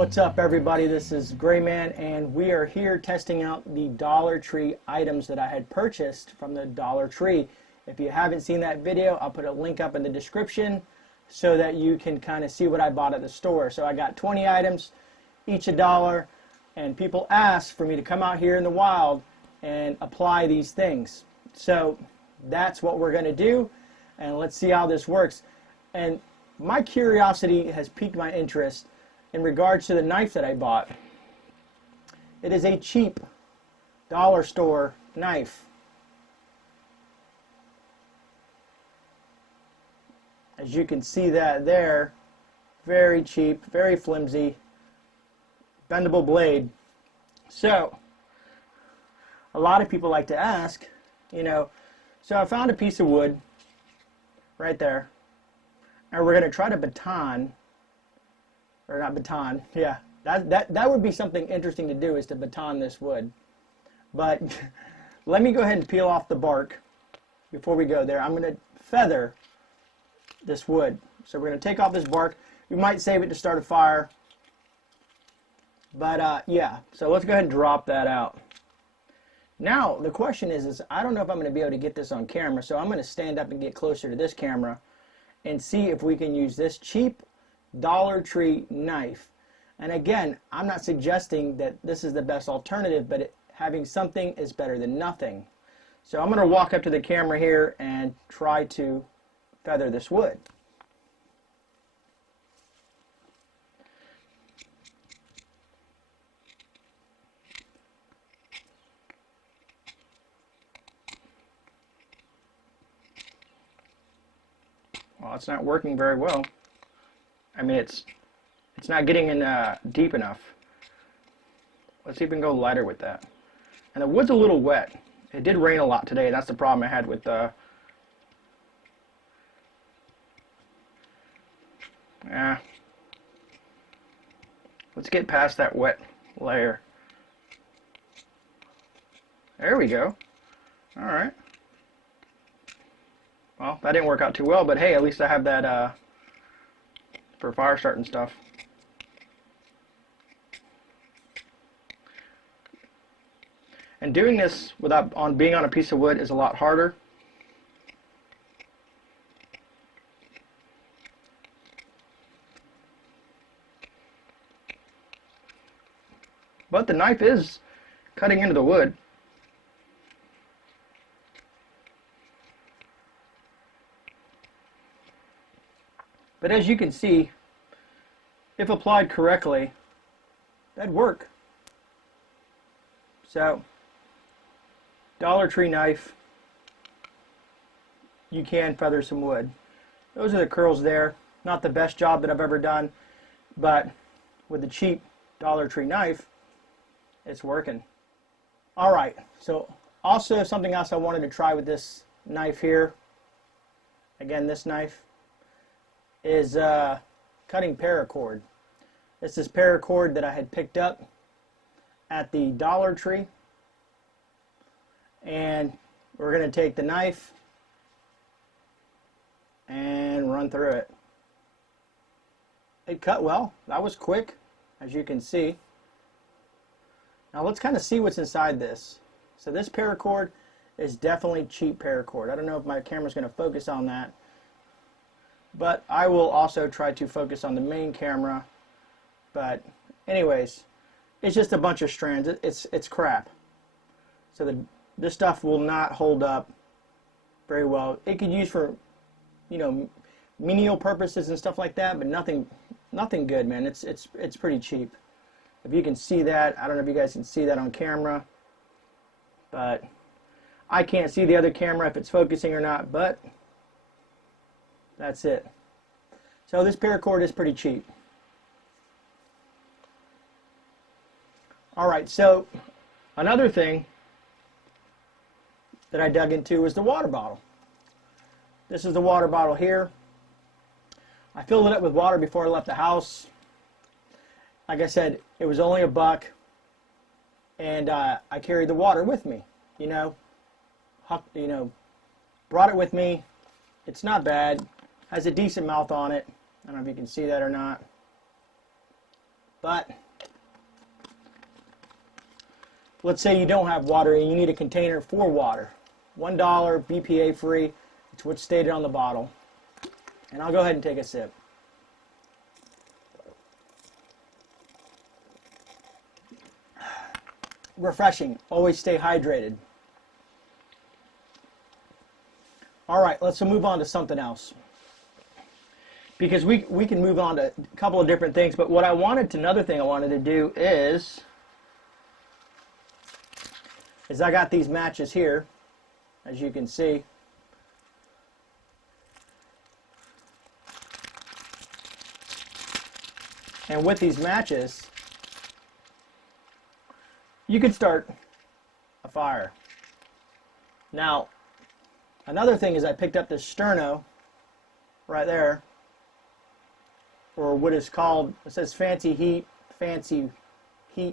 What's up, everybody? This is GreyMan, and we are here testing out the Dollar Tree items that I had purchased from the Dollar Tree. If you haven't seen that video, I'll put a link up in the description so that you can kind of see what I bought at the store. So I got 20 items, each $1, and people asked for me to come out here in the wild and apply these things. So that's what we're going to do, and let's see how this works. And my curiosity has piqued my interest in regards to the knife that I bought. It is a cheap dollar store knife. As you can see that there, very cheap, very flimsy, bendable blade. So, a lot of people like to ask, so I found a piece of wood right there, and we're going to try to baton, or not baton, yeah, that would be something interesting to do, is to baton this wood. But let me go ahead and peel off the bark before we go there. I'm going to feather this wood. So we're going to take off this bark. We might save it to start a fire. But yeah, so let's go ahead and drop that out. Now the question is I don't know if I'm going to be able to get this on camera, so I'm going to stand up and get closer to this camera and see if we can use this cheap Dollar Tree knife. And again, I'm not suggesting that this is the best alternative, but having something is better than nothing. So I'm going to walk up to the camera here and try to feather this wood. Well, it's not working very well. I mean, it's not getting in deep enough. Let's even go lighter with that. And the wood's a little wet. It did rain a lot today. That's the problem I had with yeah. Let's get past that wet layer. There we go. All right. Well, that didn't work out too well, but hey, at least I have that for fire starting stuff. And doing this without being on a piece of wood is a lot harder. But the knife is cutting into the wood. But as you can see, if applied correctly, that'd work. So, Dollar Tree knife, you can feather some wood. Those are the curls there. Not the best job that I've ever done, but with the cheap Dollar Tree knife, it's working. Alright, so also something else I wanted to try with this knife here, again this knife, is cutting paracord. This is paracord that I had picked up at the Dollar Tree, and we're going to take the knife and run through it. It cut well. That was quick, as you can see. Now let's kind of see what's inside this. So this paracord is definitely cheap paracord. I don't know if my camera's going to focus on that, but I will also try to focus on the main camera. But anyways, it's just a bunch of strands. It's crap. So this stuff will not hold up very well. It could use for, menial purposes and stuff like that, but nothing good, man. It's pretty cheap. If you can see that, I don't know if you guys can see that on camera, but I can't see the other camera if it's focusing or not, but that's it. So this paracord is pretty cheap. Alright, so another thing that I dug into was the water bottle. This is the water bottle here. I filled it up with water before I left the house. Like I said, it was only $1, and I carried the water with me. Brought it with me. It's not bad. Has a decent mouth on it. I don't know if you can see that or not. But let's say you don't have water and you need a container for water. $1, BPA free. It's what's stated on the bottle. And I'll go ahead and take a sip. Refreshing. Always stay hydrated. All right, let's move on to something else. Because we can move on to a couple of different things, but another thing I wanted to do is I got these matches here, as you can see. And with these matches, you can start a fire. Now, another thing is I picked up this sterno right there, or what is called, it says fancy heat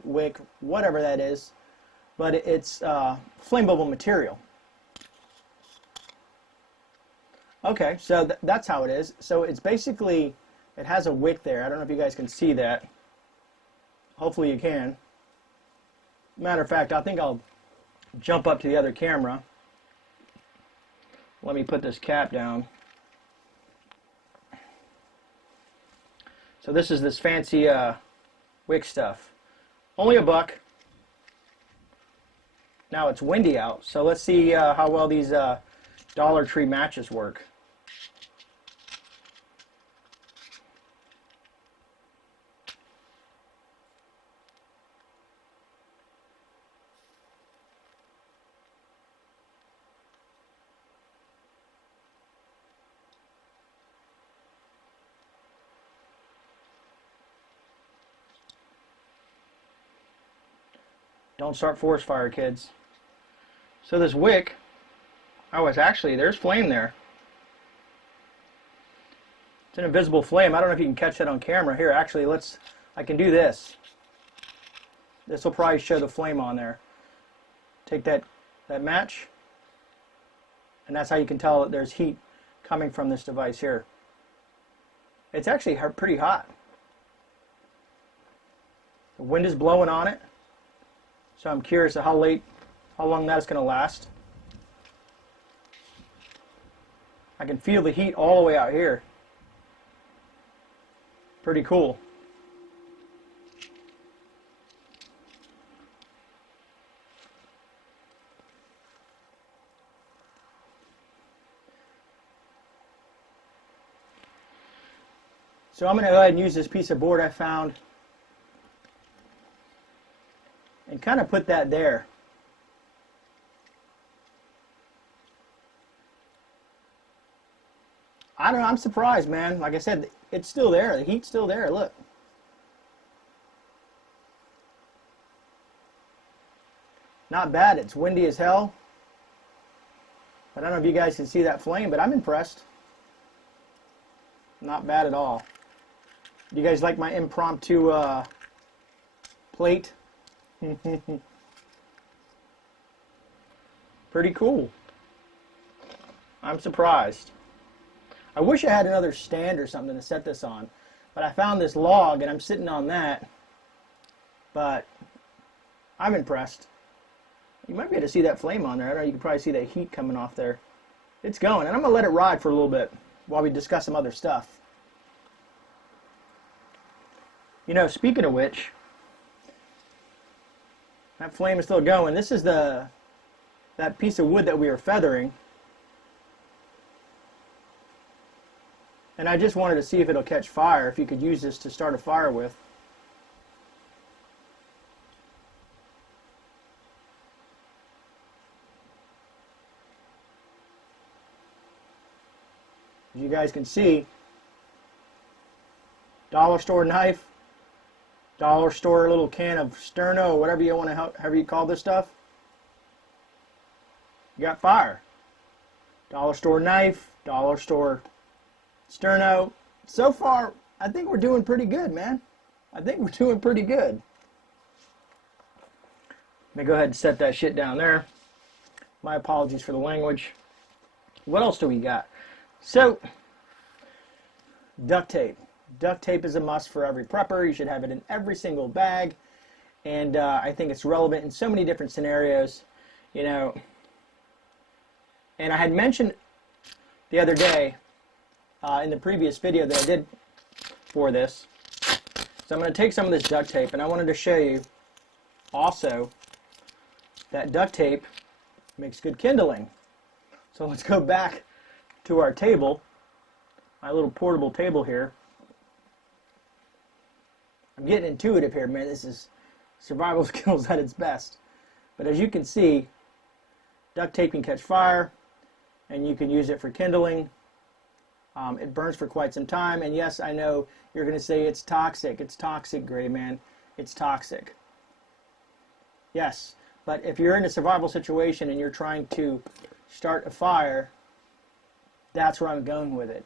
wick, whatever that is, but it's flammable material. Okay, so that's how it is. So it's basically, it has a wick there. I don't know if you guys can see that. Hopefully you can. Matter of fact, I think I'll jump up to the other camera. Let me put this cap down. So this is this fancy wick stuff. Only $1. Now it's windy out, so let's see how well these Dollar Tree matches work. Don't start forest fire, kids. So this wick, oh, it's actually, there's flame there. It's an invisible flame. I don't know if you can catch that on camera. Here, actually, I can do this. This will probably show the flame on there. Take that match, and that's how you can tell that there's heat coming from this device here. It's actually pretty hot. The wind is blowing on it. So I'm curious how long that's going to last. I can feel the heat all the way out here. Pretty cool. So I'm going to go ahead and use this piece of board I found and kind of put that there. I don't know, I'm surprised, man. Like I said, it's still there. The heat's still there. Look. Not bad. It's windy as hell. I don't know if you guys can see that flame, but I'm impressed. Not bad at all. Do you guys like my impromptu plate? Pretty cool. I'm surprised. I wish I had another stand or something to set this on, but I found this log and I'm sitting on that. But I'm impressed. You might be able to see that flame on there. I don't know, you can probably see that heat coming off there. It's going, and I'm going to let it ride for a little bit while we discuss some other stuff. You know, speaking of which, that flame is still going. This is that piece of wood that we were feathering. And I just wanted to see if it'll catch fire, if you could use this to start a fire with. As you guys can see, dollar store knife, dollar store little can of sterno, whatever you want to, however you call this stuff. You got fire. Dollar store knife, dollar store sterno. So far, I think we're doing pretty good, man. I think we're doing pretty good. Let me go ahead and set that shit down there. My apologies for the language. What else do we got? So, duct tape. Duct tape is a must for every prepper. You should have it in every single bag. And I think it's relevant in so many different scenarios, you know. And I had mentioned the other day in the previous video that I did for this. So I'm going to take some of this duct tape, and I wanted to show you also that duct tape makes good kindling. So let's go back to our table, my little portable table here. I'm getting intuitive here, man. This is survival skills at its best. But as you can see, duct tape can catch fire, and you can use it for kindling. It burns for quite some time, and yes, I know you're going to say it's toxic. It's toxic, GreyMan. It's toxic. Yes, but if you're in a survival situation and you're trying to start a fire, that's where I'm going with it.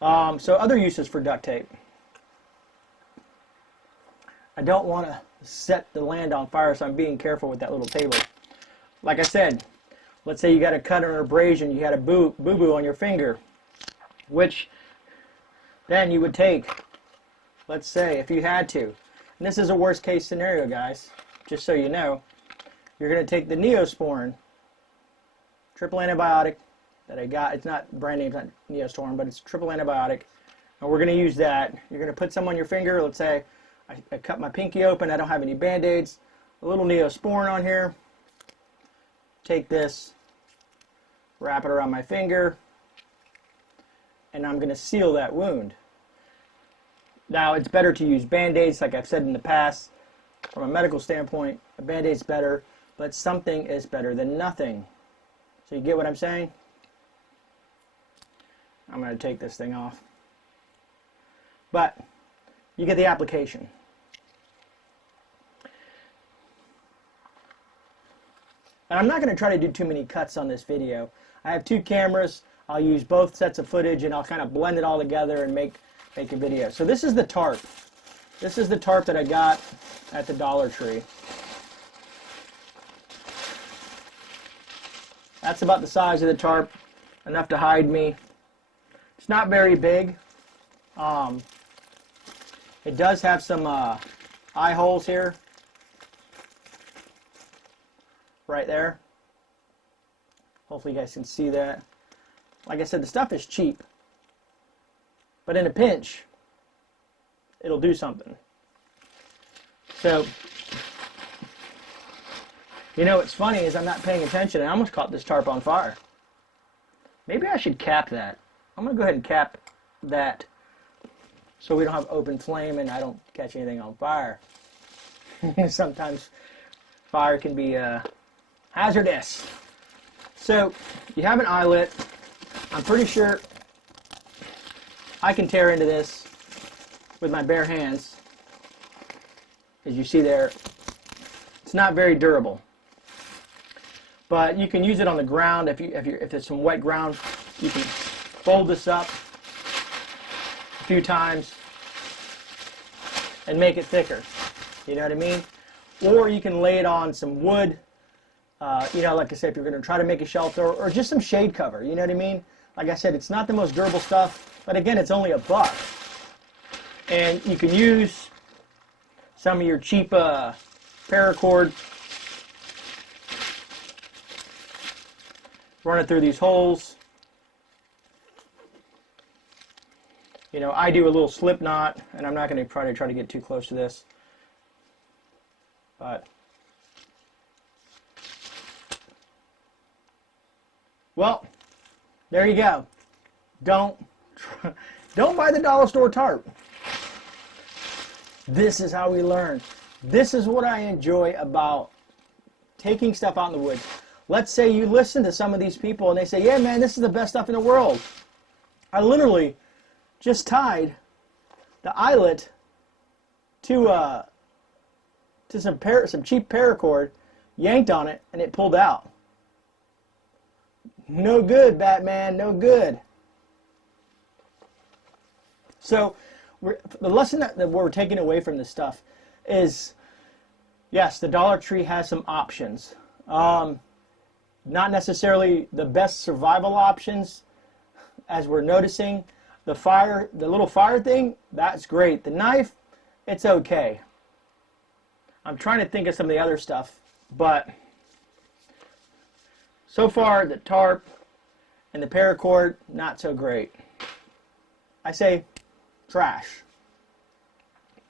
So other uses for duct tape. I don't want to set the land on fire, so I'm being careful with that little table. Like I said, let's say you got a cut or an abrasion, you had a boo-boo on your finger, which then you would take, let's say, if you had to. And this is a worst case scenario, guys, just so you know. You're going to take the Neosporin, triple antibiotic that I got. It's not brand name, it's not Neosporin, but it's triple antibiotic. And we're going to use that. You're going to put some on your finger. Let's say I cut my pinky open. I don't have any Band-Aids. A little Neosporin on here. Take this, wrap it around my finger, and I'm going to seal that wound. Now, it's better to use Band-Aids, like I've said in the past. From a medical standpoint, a Band-Aid's better, but something is better than nothing. So you get what I'm saying? I'm going to take this thing off. But you get the application. And I'm not going to try to do too many cuts on this video. I have two cameras. I'll use both sets of footage, and I'll kind of blend it all together and make a video. So this is the tarp. This is the tarp that I got at the Dollar Tree. That's about the size of the tarp, enough to hide me. It's not very big. It does have some eye holes here, right there. Hopefully you guys can see that. Like I said, the stuff is cheap, but in a pinch, it'll do something. So, you know what's funny is I'm not paying attention and I almost caught this tarp on fire. Maybe I should cap that. I'm going to go ahead and cap that so we don't have open flame and I don't catch anything on fire. Sometimes fire can be hazardous. So, you have an eyelet. I'm pretty sure I can tear into this with my bare hands. As you see there, it's not very durable. But you can use it on the ground. If there's some wet ground, you can fold this up a few times and make it thicker. You know what I mean? Or you can lay it on some wood. You know, like I said, if you're going to try to make a shelter, or just some shade cover. You know what I mean? Like I said, it's not the most durable stuff, but again, it's only $1. And you can use some of your cheap Paracord. Run it through these holes. You know, I do a little slip knot, and I'm not going to try to get too close to this. But, well, there you go. Don't buy the dollar store tarp. This is how we learn. This is what I enjoy about taking stuff out in the woods. Let's say you listen to some of these people and they say, yeah, man, this is the best stuff in the world. I literally just tied the eyelet to some cheap paracord, yanked on it, and it pulled out. No good, Batman, no good. So the lesson that we're taking away from this stuff is, yes, the Dollar Tree has some options. Not necessarily the best survival options, as we're noticing. The little fire thing, that's great. The knife, it's okay. I'm trying to think of some of the other stuff, but so far the tarp and the paracord, not so great. I say trash.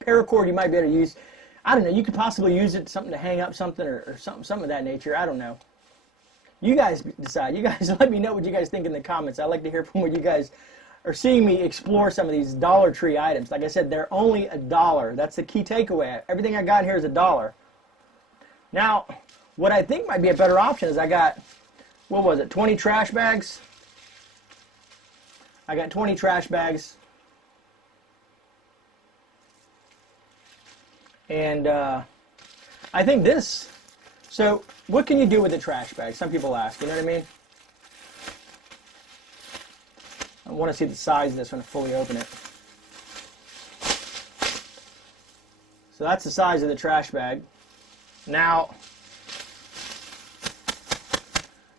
Paracord you might be able to use. I don't know, you could possibly use it something to hang up something or something of that nature. I don't know. You guys decide. You guys let me know what you guys think in the comments. I like to hear from what you guys are seeing me explore some of these Dollar Tree items. Like I said, they're only $1. That's the key takeaway. Everything I got here is $1. Now, what I think might be a better option is I got, what was it, 20 trash bags? I got 20 trash bags. And I think this, so what can you do with a trash bag? Some people ask, you know what I mean? I want to see the size of this when I fully open it. So that's the size of the trash bag. Now,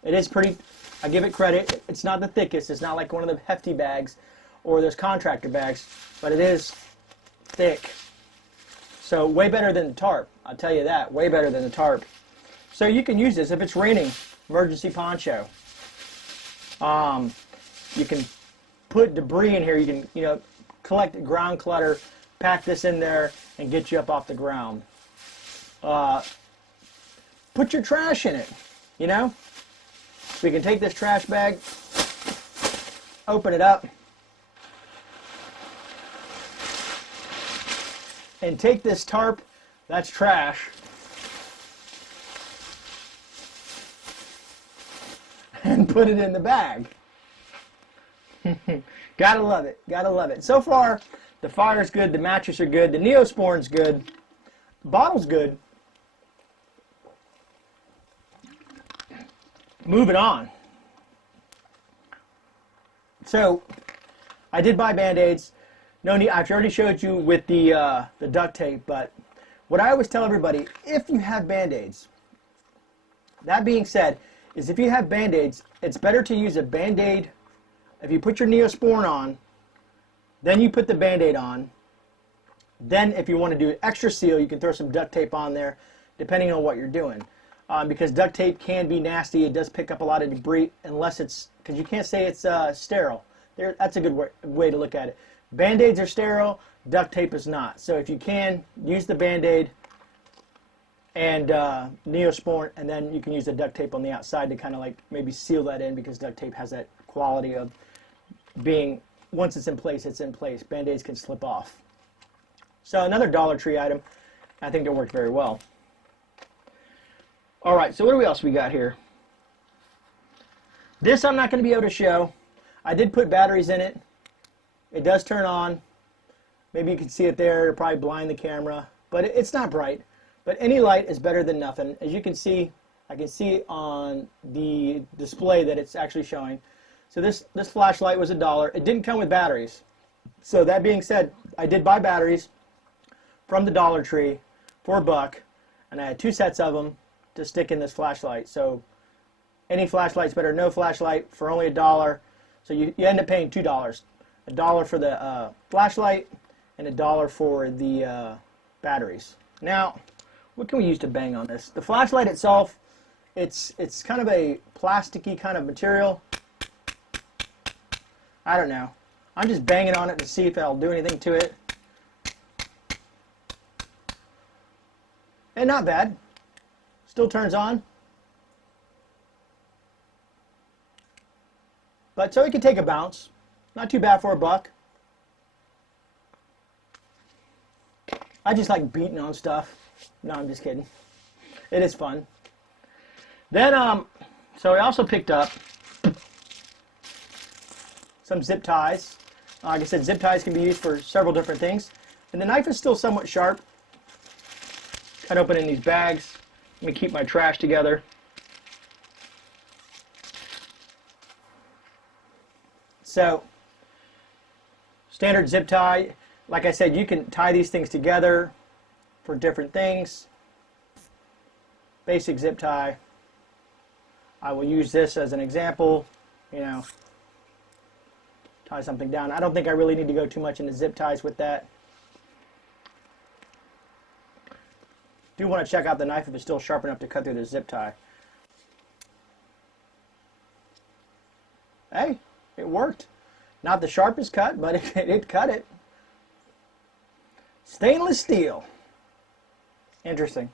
it is pretty, I give it credit, it's not the thickest, it's not like one of the hefty bags or those contractor bags, but it is thick. So way better than the tarp, I'll tell you that, way better than the tarp. So you can use this if it's raining, emergency poncho. You can put debris in here, you can, you know, collect ground clutter, pack this in there and get you up off the ground. Put your trash in it, you know. So we can take this trash bag, open it up, and take this tarp, that's trash, and put it in the bag. Gotta love it, gotta love it. So far, the fire's good, the mattress are good, the Neosporin's good, the bottle's good. Moving on. So, I did buy Band-Aids. No need, I've already showed you with the duct tape, but what I always tell everybody, if you have Band-Aids, that being said, is if you have Band-Aids, it's better to use a Band-Aid. If you put your Neosporin on, then you put the Band-Aid on. Then if you want to do extra seal, you can throw some duct tape on there, depending on what you're doing. Because duct tape can be nasty. It does pick up a lot of debris, unless it's, because you can't say it's sterile. That's a good way to look at it. Band-Aids are sterile, duct tape is not. So if you can, use the Band-Aid and Neosporin, and then you can use the duct tape on the outside to kind of like maybe seal that in, because duct tape has that quality of being, once it's in place, it's in place. Band-Aids can slip off. So another Dollar Tree item, I think it worked very well. All right, so what else we got here? This I'm not going to be able to show. I did put batteries in it. It does turn on. Maybe you can see it there. It'll probably blind the camera, but it's not bright. But any light is better than nothing. As you can see, I can see on the display that it's actually showing. So this flashlight was $1. It didn't come with batteries. So that being said, I did buy batteries from the Dollar Tree for $1, and I had 2 sets of them to stick in this flashlight. So any flashlight's better than no flashlight for only $1. So you end up paying $2. $1 for the flashlight and $1 for the batteries. Now, what can we use to bang on this? The flashlight itself, it's kind of a plasticky kind of material. I don't know. I'm just banging on it to see if I'll do anything to it. And not bad. Still turns on. But so it can take a bounce. Not too bad for $1. I just like beating on stuff. No, I'm just kidding. It is fun. Then, so I also picked up some zip ties. Like I said, zip ties can be used for several different things. And the knife is still somewhat sharp. Cut open in these bags. Let me keep my trash together. So, standard zip tie. Like I said, you can tie these things together for different things. Basic zip tie. I will use this as an example. You know, tie something down. I don't think I really need to go too much into zip ties with that. Do want to check out the knife if it's still sharp enough to cut through the zip tie. Hey, it worked. Not the sharpest cut, but it cut it. Stainless steel. Interesting.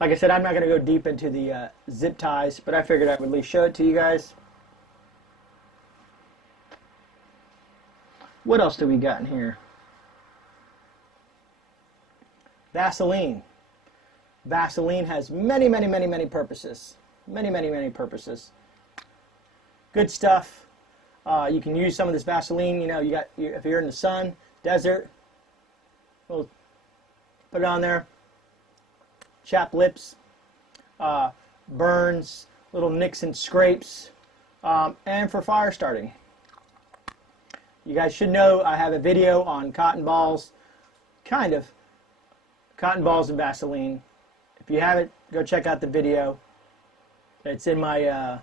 Like I said, I'm not going to go deep into the zip ties, but I figured I would at least show it to you guys. What else do we got in here? Vaseline. Vaseline has many, many, many, many purposes. Many, many, many purposes. Good stuff. You can use some of this Vaseline. You know, if you're in the sun, desert, put it on there. Chapped lips, burns, little nicks and scrapes, and for fire starting. You guys should know I have a video on cotton balls, cotton balls and Vaseline. If you haven't, go check out the video. It's in my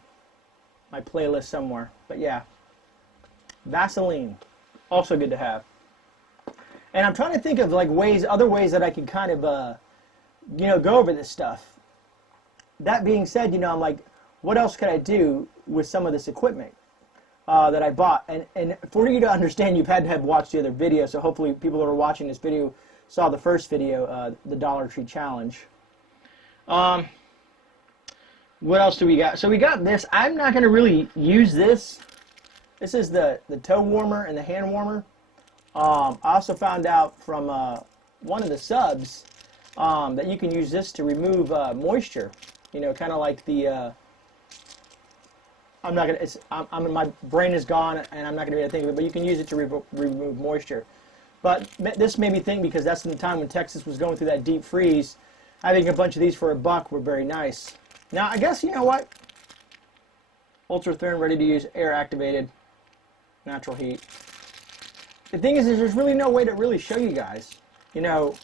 my playlist somewhere. But yeah, Vaseline, also good to have. And I'm trying to think of like other ways that I can kind of you know, go over this stuff. That being said, you know, I'm like, what else could I do with some of this equipment that I bought? And for you to understand, you've had to have watched the other video. So hopefully people that are watching this video saw the first video, the Dollar Tree Challenge. What else do we got? So we got this. I'm not going to really use this. This is the toe warmer and the hand warmer. I also found out from one of the subs that you can use this to remove moisture. You know, kind of like the. I'm not gonna. My brain is gone, and I'm not gonna be able to think of it. But you can use it to remove moisture. But this made me think, because that's in the time when Texas was going through that deep freeze. Having a bunch of these for $1 were very nice. Now I guess you know what. Ultra thin, ready to use, air activated, natural heat. The thing is there's really no way to really show you guys, you know,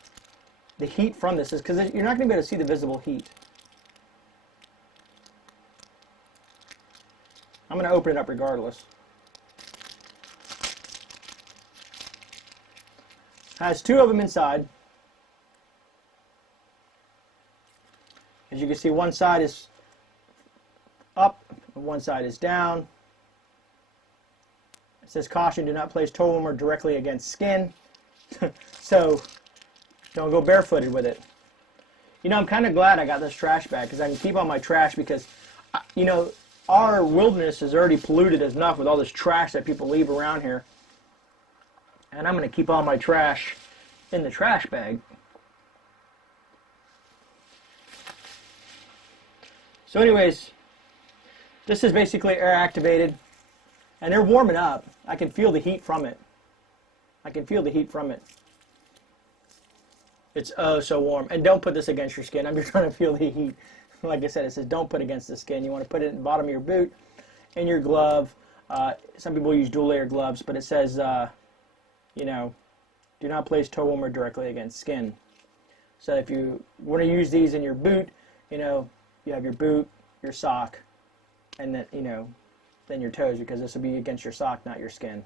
the heat from this, is because you're not going to be able to see the visible heat. I'm going to open it up regardless. Has 2 of them inside. As you can see, one side is up, and one side is down. It says, caution, do not place toe warmer directly against skin. So don't go barefooted with it. You know, I'm kind of glad I got this trash bag, because I can keep all my trash, because, you know, our wilderness is already polluted enough with all this trash that people leave around here. And I'm going to keep all my trash in the trash bag. So anyways, this is basically air activated, and they're warming up. I can feel the heat from it. I can feel the heat from it. It's oh so warm. And don't put this against your skin. I'm just trying to feel the heat. Like I said, it says don't put against the skin. You want to put it in the bottom of your boot, in your glove. Some people use dual layer gloves, but it says, you know, do not place toe warmer directly against skin. So if you want to use these in your boot, you know, you have your boot, your sock, and then, you know, then your toes, because this will be against your sock, not your skin.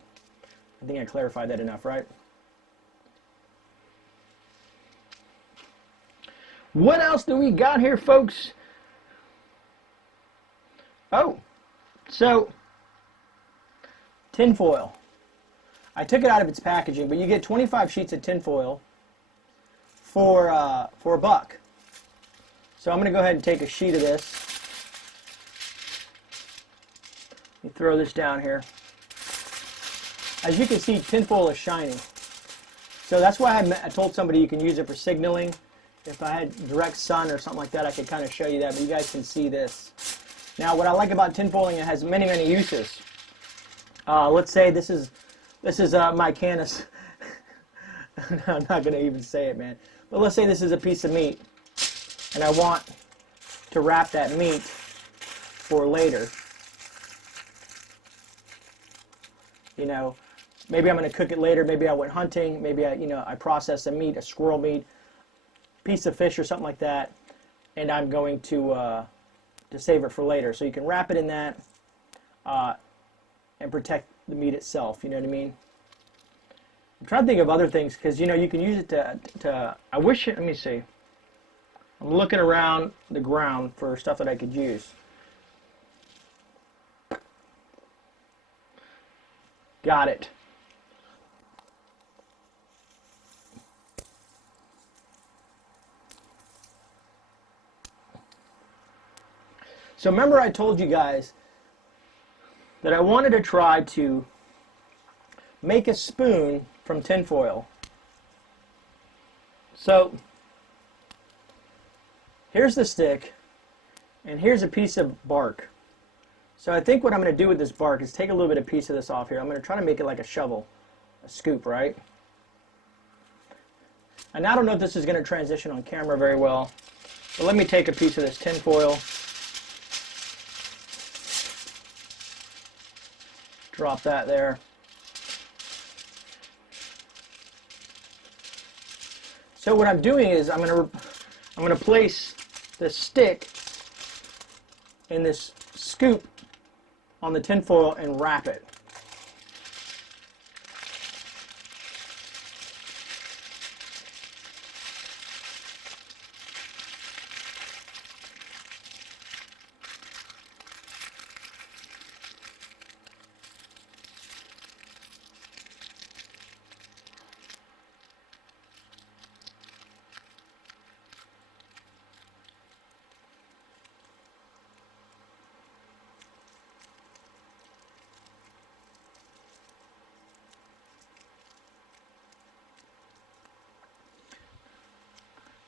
I think I clarified that enough, right? What else do we got here, folks? Oh, so tin foil. I took it out of its packaging, but you get 25 sheets of tin foil for $1. So I'm going to go ahead and take a sheet of this. Let me throw this down here. As you can see, tin foil is shiny. So that's why I told somebody you can use it for signaling. If I had direct sun or something like that, I could kind of show you that, but you guys can see this. Now, what I like about tin foiling, it has many, many uses. Let's say this is my canis. I'm not going to even say it, man. But let's say this is a piece of meat, and I want to wrap that meat for later. You know, maybe I'm going to cook it later. Maybe I went hunting. Maybe I process a meat, a squirrel meat, piece of fish or something like that, and I'm going to save it for later. So you can wrap it in that. and protect the meat itself, you know what I mean? I'm trying to think of other things, because, you know, you can use it to I wish, let me see. I'm looking around the ground for stuff that I could use. Got it. So remember I told you guys that I wanted to try to make a spoon from tinfoil. So here's the stick, and here's a piece of bark. So I think what I'm going to do with this bark is take a little bit of piece of this off here. I'm going to try to make it like a shovel, a scoop, right? And I don't know if this is going to transition on camera very well, but let me take a piece of this tinfoil, drop that there. So what I'm doing is I'm going to place this stick in this scoop on the tinfoil and wrap it.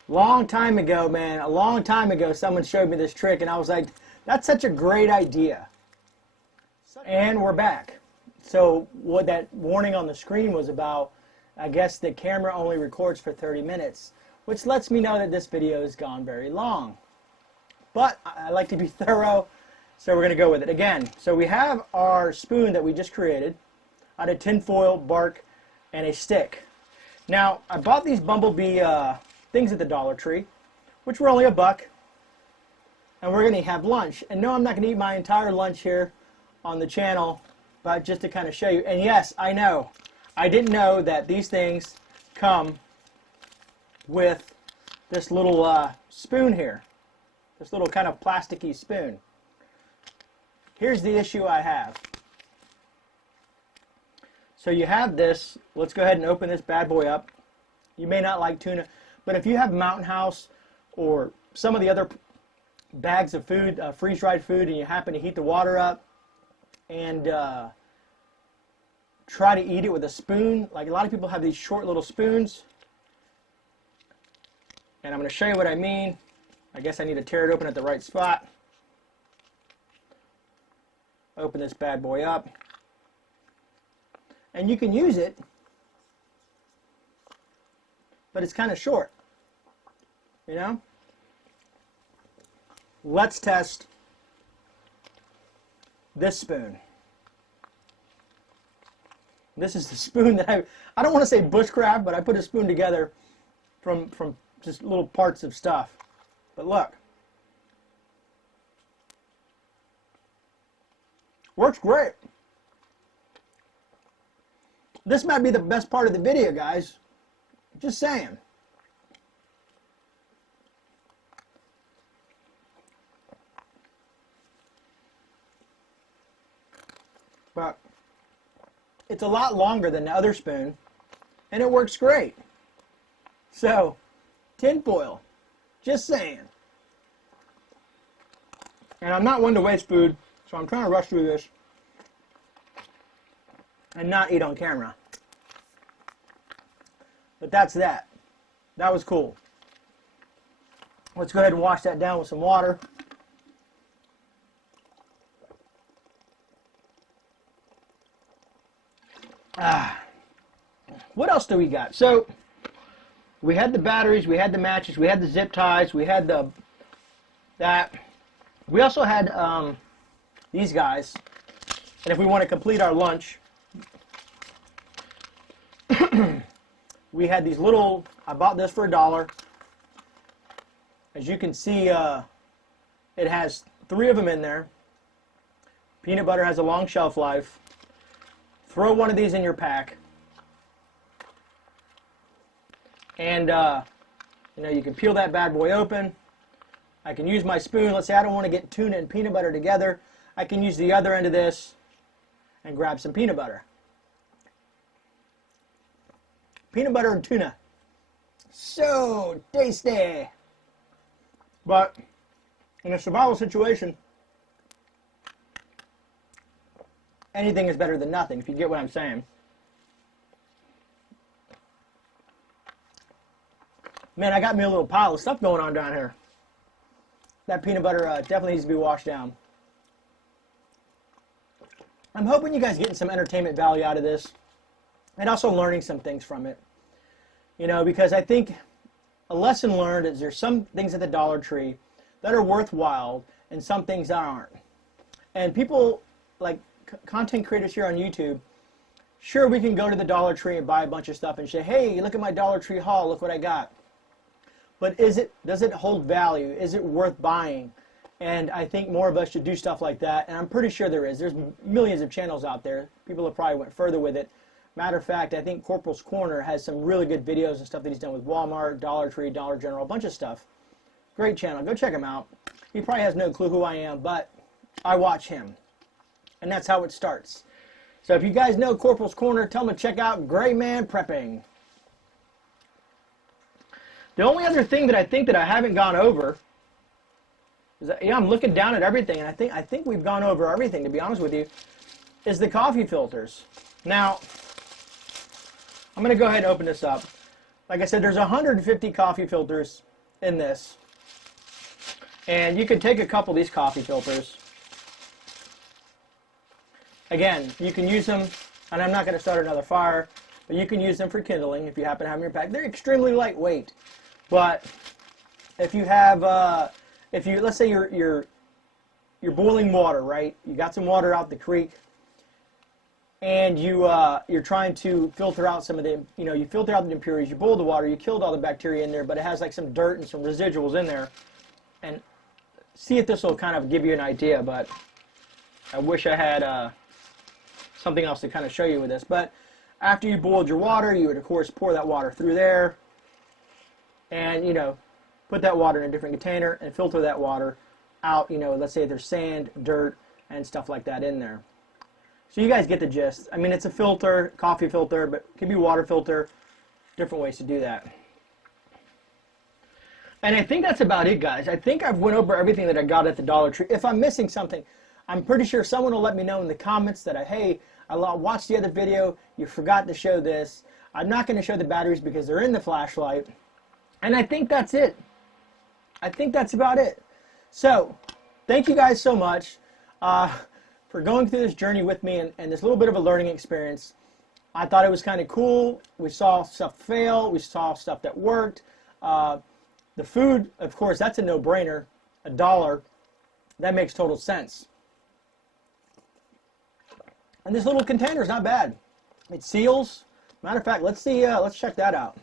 Long time ago, man, a long time ago, someone showed me this trick, and I was like, that's such a great idea. And we're back. So what that warning on the screen was about, I guess the camera only records for 30 minutes, which lets me know that this video has gone very long. But I like to be thorough, so we're going to go with it. Again, so we have our spoon that we just created out of tinfoil, bark, and a stick. Now, I bought these bumblebee things at the Dollar Tree, which were only $1, and we're going to have lunch. And no, I'm not going to eat my entire lunch here on the channel, but just to kind of show you. And yes, I know, I didn't know that these things come with this little spoon here, this little kind of plasticky spoon. Here's the issue I have. So you have this. Let's go ahead and open this bad boy up. You may not like tuna, but if you have Mountain House or some of the other bags of food, freeze-dried food, and you happen to heat the water up and try to eat it with a spoon, like a lot of people have these short little spoons, and I'm going to show you what I mean. I guess I need to tear it open at the right spot. Open this bad boy up, and you can use it, but it's kind of short, you know? Let's test this spoon. This is the spoon that I don't want to say bushcraft, but I put a spoon together from just little parts of stuff. But look. Works great. This might be the best part of the video, guys. Just saying. But it's a lot longer than the other spoon, and it works great. So, tinfoil. Just saying. And I'm not one to waste food, so I'm trying to rush through this and not eat on camera. But that's that. That was cool. Let's go ahead and wash that down with some water. What else do we got? So, we had the batteries, we had the matches, we had the zip ties, we had that. We also had these guys. And if we want to complete our lunch, we had these little, I bought this for $1. As you can see, it has 3 of them in there. Peanut butter has a long shelf life. throw one of these in your pack. And, you know, you can peel that bad boy open. I can use my spoon. Let's say I don't want to get tuna and peanut butter together. I can use the other end of this and grab some peanut butter. Peanut butter and tuna. So tasty. But in a survival situation, anything is better than nothing, if you get what I'm saying. Man, I got me a little pile of stuff going on down here. That peanut butter definitely needs to be washed down. I'm hoping you guys getting some entertainment value out of this and also learning some things from it. You know, because I think a lesson learned is there's some things at the Dollar Tree that are worthwhile and some things that aren't. And people, like content creators here on YouTube, sure, we can go to the Dollar Tree and buy a bunch of stuff and say, hey, look at my Dollar Tree haul, look what I got. But does it hold value? Is it worth buying? And I think more of us should do stuff like that, and I'm pretty sure there is. There's millions of channels out there. People have probably went further with it. Matter of fact, I think Corporal's Corner has some really good videos and stuff that he's done with Walmart, Dollar Tree, Dollar General, a bunch of stuff. Great channel. Go check him out. He probably has no clue who I am, but I watch him. And that's how it starts. So if you guys know Corporal's Corner, tell them to check out GreyMan Prepping. The only other thing that I think that I haven't gone over is that, yeah, I'm looking down at everything, and I think we've gone over everything, to be honest with you, is the coffee filters. Now, I'm going to go ahead and open this up. Like I said, there's 150 coffee filters in this. And you can take a couple of these coffee filters. Again, you can use them, and I'm not going to start another fire, but you can use them for kindling if you happen to have them in your pack. They're extremely lightweight. But if you have, let's say you're boiling water, right? You got some water out the creek, and you're trying to filter out some of the, you filter out the impurities. You boil the water, you killed all the bacteria in there, but it has like some dirt and some residuals in there. And see if this will kind of give you an idea. But I wish I had something else to kind of show you with this. But after you boiled your water, you would of course pour that water through there. And, put that water in a different container and filter that water out. Let's say there's sand, dirt, and stuff like that in there. So you guys get the gist. I mean, it's a filter, coffee filter, but it could be water filter. Different ways to do that. And I think that's about it, guys. I think I've went over everything that I got at the Dollar Tree. If I'm missing something, I'm pretty sure someone will let me know in the comments that, hey, I watched the other video, you forgot to show this. I'm not going to show the batteries because they're in the flashlight. And I think that's it. I think that's about it. So, thank you guys so much for going through this journey with me and this little bit of a learning experience. I thought it was kind of cool. We saw stuff fail. We saw stuff that worked. The food, of course, that's a no-brainer. $1. That makes total sense. And this little container is not bad. It seals. Matter of fact, let's see. Let's check that out.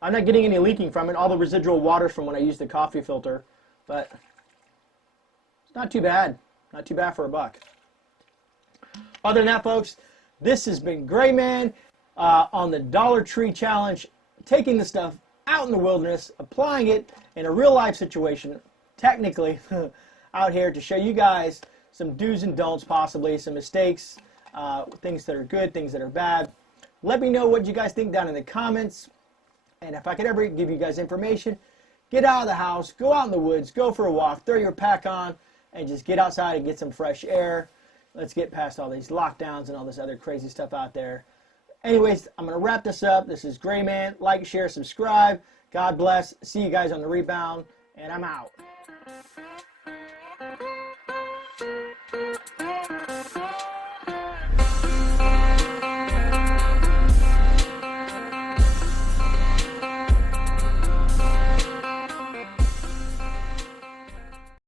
I'm not getting any leaking from it. All the residual water's from when I used the coffee filter, but it's not too bad. Not too bad for $1. Other than that, folks, this has been GreyMan on the Dollar Tree Challenge, taking the stuff out in the wilderness, applying it in a real-life situation, technically, out here to show you guys some do's and don'ts, possibly some mistakes, things that are good, things that are bad. Let me know what you guys think down in the comments. And if I could ever give you guys information, get out of the house, go out in the woods, go for a walk, throw your pack on, and just get outside and get some fresh air. Let's get past all these lockdowns and all this other crazy stuff out there. Anyways, I'm going to wrap this up. This is GreyMan. Like, share, subscribe. God bless. See you guys on the rebound. And I'm out.